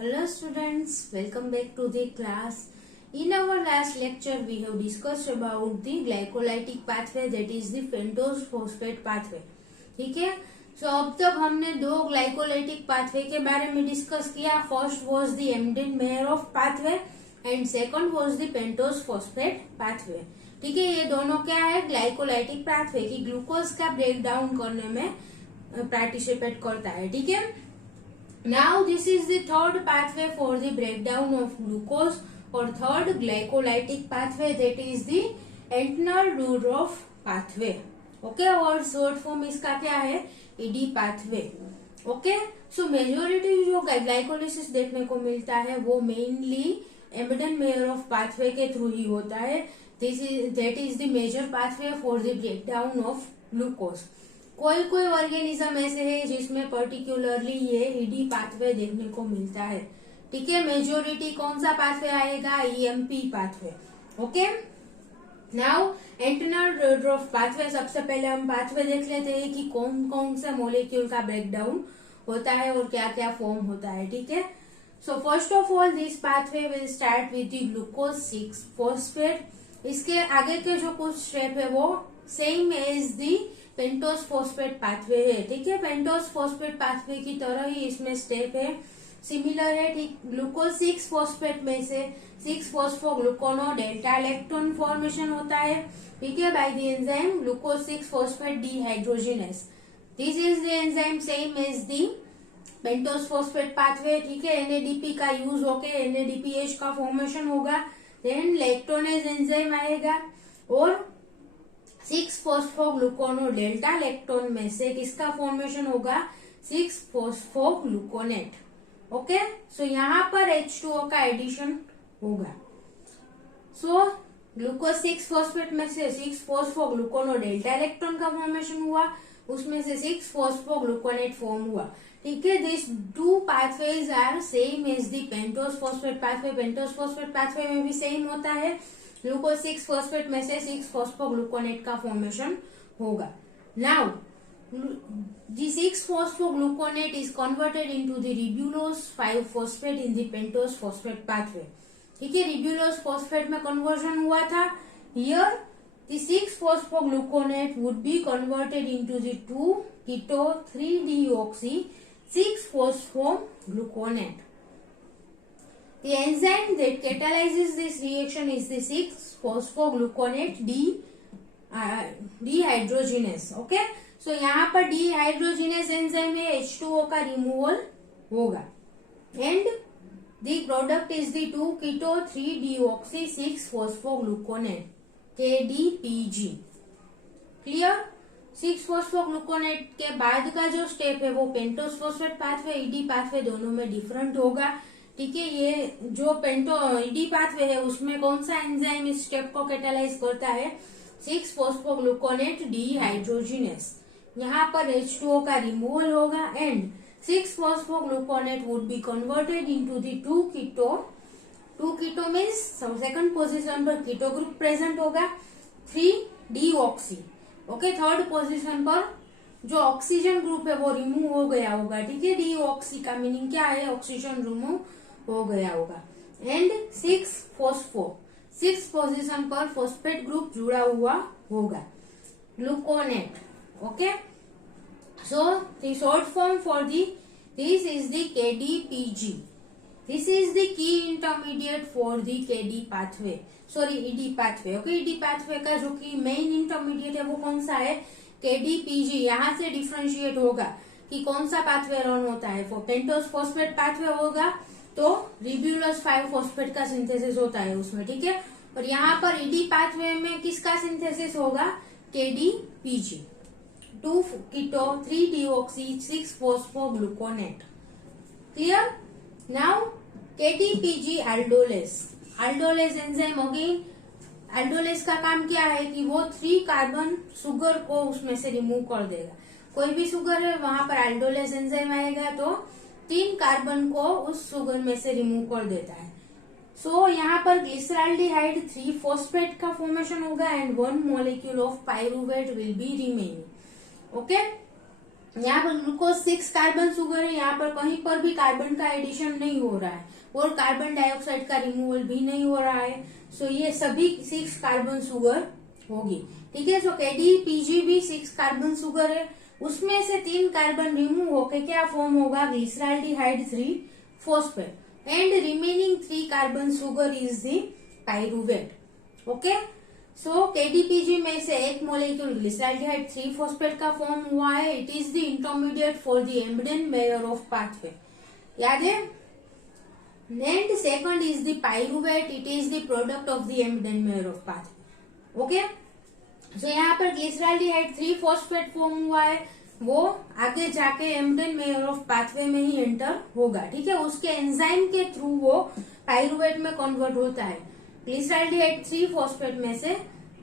Hello students, welcome back to the class. In our last lecture we have discussed about the glycolytic pathway, that is the pentose phosphate pathway. ठीक है, सो अब तक हमने दो glycolytic pathway के बारे में डिस्कस किया. First was the Embden Meyerhof pathway and second was the pentose phosphate pathway. ठीक है, ये दोनों क्या है, ग्लाइकोलाइटिक पाथवे की ग्लूकोज का ब्रेक डाउन करने में पार्टिसिपेट करता है. ठीक है, now this is the third pathway for the breakdown of glucose or third glycolytic pathway, that is the Entner-Rudolph pathway. Okay, और शॉर्ट फॉर्म इसका क्या है, ED pathway. Okay, so majority जो ग्लाइकोलिसिस देखने को मिलता है वो मेनली एम्डेन-मेयरहोफ पाथवे के थ्रू ही होता है. That is the major pathway for the breakdown of glucose. कोई कोई ऑर्गेनिज्म ऐसे है जिसमें पर्टिकुलरली ये ईडी पाथवे देखने को मिलता है. ठीक है, मेजोरिटी कौन सा पाथवे आएगा, EMP pathway. Okay, now Entner Rudolph pathway. सबसे पहले हम पाथवे देख लेते हैं कि कौन कौन से मॉलिक्यूल का ब्रेकडाउन होता है और क्या क्या फॉर्म होता है. ठीक है, so first of all this pathway will start with the glucose 6 phosphate. इसके आगे के जो कुछ स्टेप है वो same as the pentose phosphate pathway है. ठीक है, पेंटोज फॉस्फेट पाथवे की तरह ही इसमें स्टेप है, सिमिलर है. ठीक, ग्लूकोज 6 फॉस्फेट में से 6 फॉस्फोग्लूकोनो डेल्टा इलेक्ट्रॉन फॉर्मेशन होता है. ठीक है, by the enzyme glucose 6 phosphate dehydrogenase. This is the enzyme same as the pentose phosphate pathway. ठीक है, एनएडीपी का यूज होके एनएडीपीएच का फॉर्मेशन होगा. देन लैक्टोनेज एंजाइम आएगा और 6 फॉस्फोग्लूकोनो डेल्टा इलेक्ट्रॉन में से किसका फॉर्मेशन होगा, 6 फॉस्फोग्लूकोनेट. ओके, सो यहाँ पर H2O का एडिशन होगा. सो ग्लूकोज 6 फॉस्फेट में से 6 फॉस्फोग्लूकोनो डेल्टा इलेक्ट्रॉन का फॉर्मेशन हुआ, उसमें से 6 फॉस्फोग्लूकोनेट फॉर्म हुआ. ठीक है, this two pathways are same as the pentose phosphate pathway. Pentose phosphate pathway में भी सेम होता है, ग्लूकोज 6 फॉस्फेट में से 6 फॉस्फोग्लूकोनेट का फॉर्मेशन होगा. Now the 6 phosphogluconate is converted into the ribulose 5 phosphate in the pentose phosphate pathway. ठीक है, ribulose phosphate में कन्वर्जन हुआ था. Here the 6 phosphogluconate would be converted into the 2 keto 3-deoxy 6 phosphogluconate. The enzyme that catalyzes this reaction is the 6 phosphogluconate dehydrogenase. Okay, so यहाँ पर dehydrogenase enzyme है, H2O का removal होगा and the product is the 2 keto 3-deoxy 6 phosphogluconate KDPG. Clear. 6 फॉस्फोग्लूकोनेट के बाद का जो step है वो pentose phosphate pathway ED pathway दोनों में डिफरेंट होगा. ठीक है, ये जो ईडी पाथवे है उसमें कौन सा एंजाइम इस स्टेप को कैटालाइज करता है, 6 फॉस्फोग्लूकोनेट डिहाइड्रोजिनेस. यहाँ पर H2O का रिमूवल होगा and 6 phosphogluconate would be converted into the 2 keto means second position पर कीटो ग्रुप प्रेजेंट होगा. 3-deoxy. ओके, थर्ड पोजीशन पर जो ऑक्सीजन ग्रुप है वो रिमूव हो गया होगा. ठीक है, डीऑक्सी का मीनिंग क्या है, ऑक्सीजन रिमूव हो गया होगा. एंड 6 पोजीशन पर फॉस्फेट ग्रुप जुड़ा हुआ होगा, gluconate. Okay, so the short form for this is the KDPG. This is the key intermediate for the KD pathway, sorry ED pathway. Okay, ED pathway का जो की मेन इंटरमीडिएट है वो कौन सा है, KDPG. यहाँ से डिफ्रेंशिएट होगा कि कौन सा पाथवे रन होता है. पेंटोज फॉस्फेट पाथवे होगा तो रिब्यूलोस 5 फॉस्फेट का सिंथेसिस होता है उसमें. ठीक है, और यहाँ पर ईडी पाथवे में किसका सिंथेसिस होगा, KDPG 2 keto 3-deoxy 6 phosphogluconate. Clear. Now KDPG aldolase enzyme again. Aldolase का काम क्या है कि वो 3 कार्बन शुगर को उसमें से रिमूव कर देगा. कोई भी शुगर है वहां पर एल्डोलेस एंजाइम आएगा तो 3 कार्बन को उस शुगर में से रिमूव कर देता है. सो यहाँ पर ग्लिसरॉल्डिहाइड 3 फॉस्फेट का फॉर्मेशन होगा and 1 molecule of pyruvate will be remaining. Okay, यहाँ पर ग्लूकोज 6 कार्बन शुगर है, यहाँ पर कहीं पर भी कार्बन का एडिशन नहीं हो रहा है और कार्बन डाइऑक्साइड का रिमूवल भी नहीं हो रहा है। सो ये सभी 6 कार्बन शुगर होगी। ठीक है, सो KDPG भी 6 कार्बन शुगर है, उसमें से 3 कार्बन रिमूव होके क्या फॉर्म होगा, glyceraldehyde 3 phosphate and remaining 3 carbon sugar is the pyruvate. Okay, so KDPG में से एक मोलिक्यूल ग्लिसराल्डिहाइड 3 फॉस्फेट का फॉर्म हुआ है। It is the intermediate for the Embden Meyerhof pathway, याद है। And second is the pyruvate, it is the product of the Embden Meyerhof pathway. Okay, so यहाँ पर ग्लिसराल्डिहाइड 3 फॉस्फेट फॉर्म हुआ है, वो आगे जाके एम्डेन-मेयर ऑफ पाथवे में ही एंटर होगा। ठीक है, उसके एंजाइम के थ्रू वो पाइरुवेट में कन्वर्ट होता है। ग्लिसराल्डिहाइड 3 फॉस्फेट में से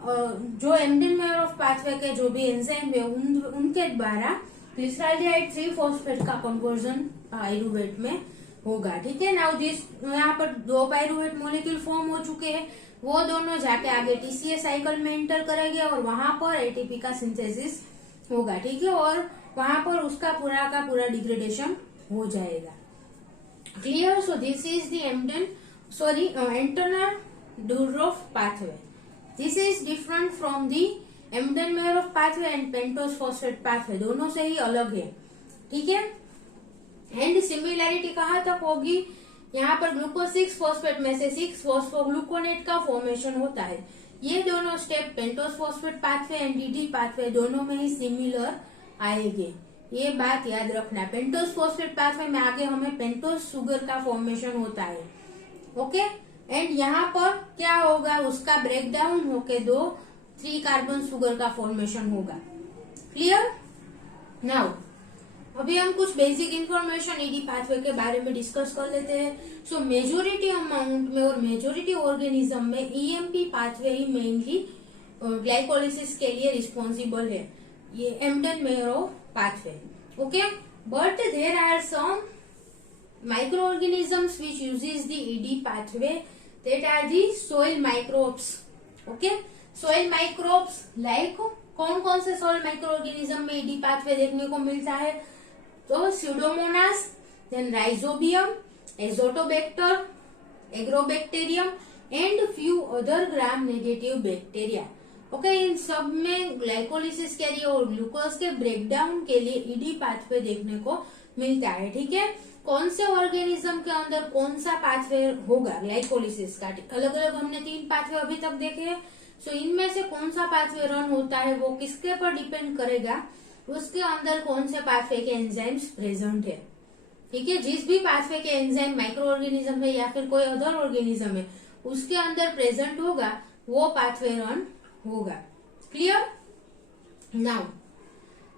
जो एम्डेन-मेयर ऑफ पाथवे के जो भी एंजाइम है उनके द्वारा ग्लिसराल्डिहाइड 3 फॉस्फेट का कन्वर्जन पाइरुवेट में होगा। ठीक है, नाउ दिस यहाँ पर 2 पाइरुवेट मॉलिक्यूल फॉर्म हो चुके हैं, वो दोनों जाके आगे TCA साइकिल में एंटर करेंगे और वहां पर ATP का सिंथेसिस होगा। ठीक है, और वहां पर उसका पूरा का पूरा डिग्रेडेशन हो जाएगा। Clear, so this is the Entner Doudoroff pathway. This is different from the Embden Meyerhof pathway and pentose phosphate pathway, दोनों से ही अलग है। ठीक है, एंड सिमिलैरिटी कहाँ तक होगी, यहाँ पर ग्लूकोज 6 फॉस्फेट में से 6 फॉस्फोग्लूकोनेट का फॉर्मेशन होता है। ये दोनों step pentose phosphate pathway and DD pathway दोनों में ही सिमिलर आएंगे, ये बात याद रखना। पेंटोज फॉस्फेट पाथवे में आगे हमें पेंटोज शुगर का फॉर्मेशन होता है। ओके, एंड यहाँ पर क्या होगा, उसका ब्रेकडाउन होके 3 कार्बन शुगर का फॉर्मेशन होगा। क्लियर, नाउ अभी हम कुछ बेसिक इंफॉर्मेशन ED पाथवे के बारे में डिस्कस कर लेते हैं। सो मेजोरिटी अमाउंट में और मेजोरिटी ऑर्गेनिज्म में EMP पाथवे ही मेनली ग्लाइकोलिसिस के लिए रिस्पॉन्सिबल है, ये Embden Meyerhof pathway. Okay, but there are some microorganisms which uses the ED pathway, that are the soil microbes. Okay, soil microbes like कौन कौन से soil microorganism में ED pathway देखने को मिलता है, तो Pseudomonas, then Rhizobium, Azotobacter, Agrobacterium and few other gram negative bacteria. Okay, इन सब में ग्लाइकोलिसिस के लिए और ग्लूकोज के ब्रेकडाउन के लिए ED पाथवे देखने को मिलता है। ठीक है, कौन से ऑर्गेनिज्म के अंदर कौन सा पाथवे होगा ग्लाइकोलिसिस का, अलग अलग हमने 3 पाथवे अभी तक देखे हैं। सो इनमें से कौन सा पाथवे रन होता है वो किसके पर डिपेंड करेगा, उसके अंदर कौन से पाथवे के एंजाइम्स प्रेजेंट है। ठीक है, जिस भी पाथवे के एंजाइम माइक्रो ऑर्गेनिज्म है या फिर कोई अदर ऑर्गेनिज्म है उसके अंदर प्रेजेंट होगा वो पाथवे रन होगा। Clear, now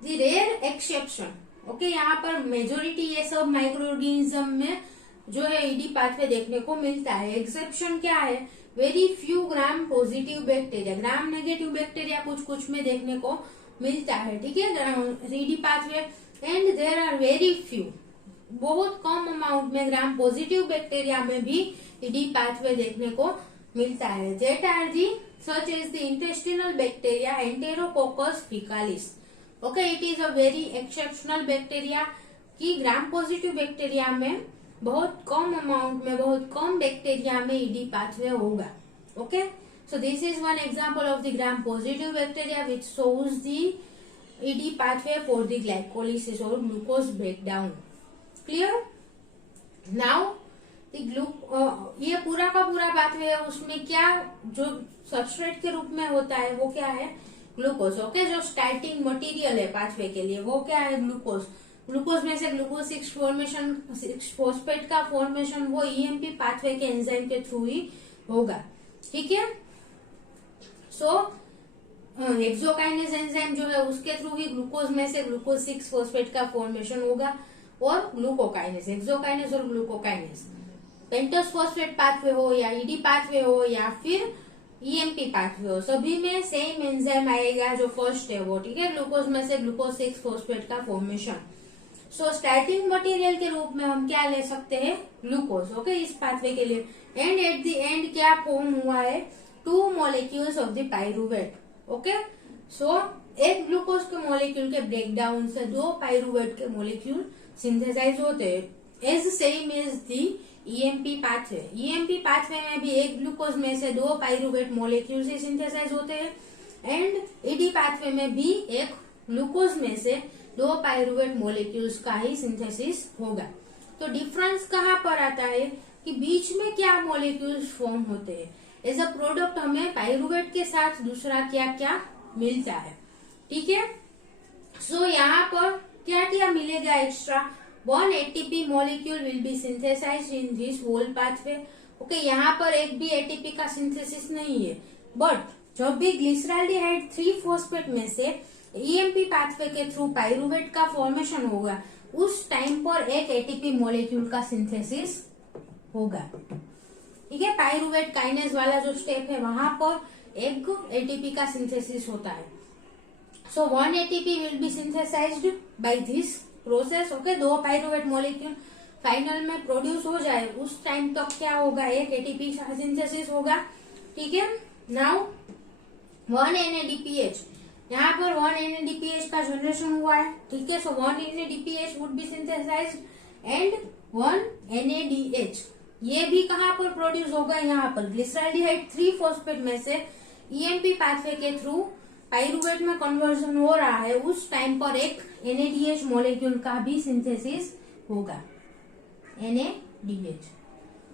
the rare exception. Okay, यहाँ पर मेजोरिटी ये सब माइक्रो ऑर्गेनिज्म में जो है ED पाथवे देखने को मिलता है। एक्सेप्शन क्या है, very few gram positive bacteria, ग्राम नेगेटिव बैक्टीरिया कुछ कुछ में देखने को मिलता है। ठीक है, ED pathway and there are very few, बहुत कम अमाउंट में ग्राम पॉजिटिव बैक्टीरिया में भी ED पाथवे देखने को मिलता है। That are the such as the intestinal bacteria Enterococcus faecalis. Okay, it is a very exceptional bacteria कि ग्राम पॉजिटिव बैक्टीरिया में बहुत कम अमाउंट में, बहुत कम बैक्टीरिया में ED पाथवे होगा। Okay, so this is one example of the gram positive bacteria which shows the ED pathway for the glycolysis और glucose breakdown. Clear, now ये पूरा का पूरा पाथवे है, उसमें क्या जो सबस्ट्रेट के रूप में होता है वो क्या है, ग्लूकोज। ओके, जो स्टार्टिंग मटेरियल है पाथवे के लिए वो क्या है, ग्लूकोज। ग्लूकोज में से ग्लूकोज 6 फॉर्मेशन, 6 फॉस्फेट का फॉर्मेशन वो EMP पाथवे के एंजाइम के थ्रू ही होगा। ठीक है, सो एक्सोकाइनेज एंजाइम जो है उसके थ्रू ही ग्लूकोज में से ग्लूकोज 6 फॉस्फेट का फॉर्मेशन होगा और ग्लूकोकाइनेज, एक्सोकाइनेज और ग्लूकोकाइनेज। पेंटोज फॉस्फेट पाथवे हो या ED पाथवे हो या फिर EMP पाथवे हो, सभी में सेम एंजाइम आएगा जो फर्स्ट है वो। ठीक है, ग्लूकोज में से ग्लूकोज 6 फॉस्फेट का फॉर्मेशन। सो स्टार्टिंग मटेरियल के रूप में हम क्या ले सकते हैं, ग्लूकोज। ओके, इस पाथवे के लिए एंड एट द एंड क्या फॉर्म हुआ है, 2 molecules of the pyruvate. Okay, so एक ग्लूकोज के मॉलिक्यूल के ब्रेकडाउन से 2 पायरुवेट के मॉलिक्यूल सिंथेसाइज होते हैं। As same as the EMP pathway. EMP pathway में भी एक ग्लूकोज में से 2 पायरुवेट मॉलिक्यूल से सिंथेसाइज होते हैं एंड ईडी पाथवे में भी एक ग्लूकोज में से 2 पायरुवेट मॉलिक्यूल्स का ही सिंथेसिस होगा। तो डिफरेंस कहाँ पर आता है कि बीच में क्या मॉलिक्यूल्स फॉर्म होते हैं। एज अ प्रोडक्ट हमें पायरुवेट के साथ दूसरा क्या क्या मिलता है, ठीक है। सो यहाँ पर क्या क्या मिलेगा extra. 1 ATP molecule will be synthesised in this whole pathway. Okay, यहाँ पर एक भी एटीपी का सिंथेसिस नहीं है, बट जब भी ग्लिसरॉल्डिहाइड 3 फॉस्फेट में से ईएमपी पाथवे के थ्रू पायरुवेट का फॉर्मेशन होगा, उस टाइम पर एक एटीपी मॉलिक्यूल का सिंथेसिस होगा, ठीक है। पायरुवेट काइनेज वाला जो स्टेप है वहां पर एक एटीपी का सिंथेसिस होता है। So 1 ATP will be synthesised by this process. Okay, 2 pyruvate molecule final में प्रोड्यूस हो जाए उस टाइम तक क्या होगा, एक एटीपी का सिंथेसिस होगा, ठीक है। नाउ 1 NADPH, यहाँ पर 1 NADPH का जनरेशन हुआ है, ठीक है। So 1 NADPH would be synthesised and 1 NADH ये भी कहाँ पर प्रोड्यूस होगा, यहाँ पर ग्लिसरॉल्डिहाइड 3 फॉस्फेट में से ईएमपी पाथवे के थ्रू पायरुवेट में कन्वर्जन हो रहा है, उस टाइम पर एक NADH मॉलिक्यूल का भी सिंथेसिस होगा, NADH।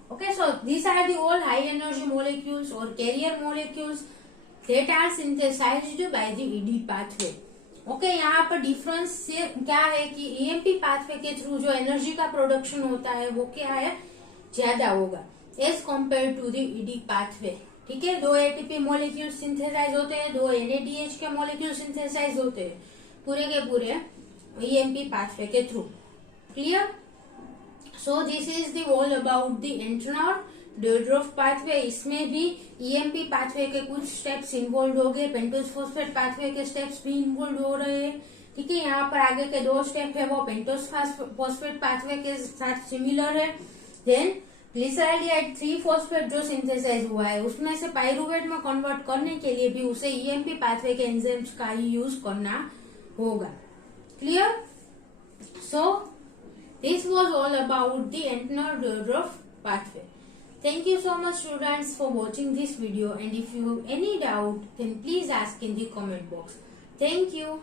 Okay, so these are the all high energy molecules or carrier molecules that are synthesized by the ED pathway. Okay, यहाँ पर डिफरेंस से क्या है कि EMP पाथवे के थ्रू जो एनर्जी का प्रोडक्शन होता है वो क्या है, ज्यादा होगा as compare to the ED pathway, ठीक है। 2 ATP मॉलिक्यूल सिंथेसाइज होते हैं, 2 NADH के मॉलिक्यूल सिंथेसाइज होते हैं पूरे के पूरे EMP पाथवे के through. Clear. So this is the all about the Entner Doudoroff pathway. इसमें भी EMP पाथवे के कुछ स्टेप्स इन्वॉल्व हो गए, पेंटोज फॉस्फेट पाथवे के स्टेप्स भी इन्वॉल्व हो रहे हैं, ठीक है। यहाँ पर आगे के 2 स्टेप है वो पेंटोज फॉस्फेट पाथवे के साथ सिमिलर है। देन ग्लिसरॉल्डिहाइड 3 फॉस्फेट जो सिंथेसाइज हुआ है उसमें से पायरुवेट में कन्वर्ट करने के लिए भी उसे EMP पाथवे के एंजाइम्स का ही यूज करना होगा। Clear. So this was all about the Entner-Doudoroff pathway. Thank you so much students for watching this video, and if you have any doubt then please ask in the comment box. Thank you.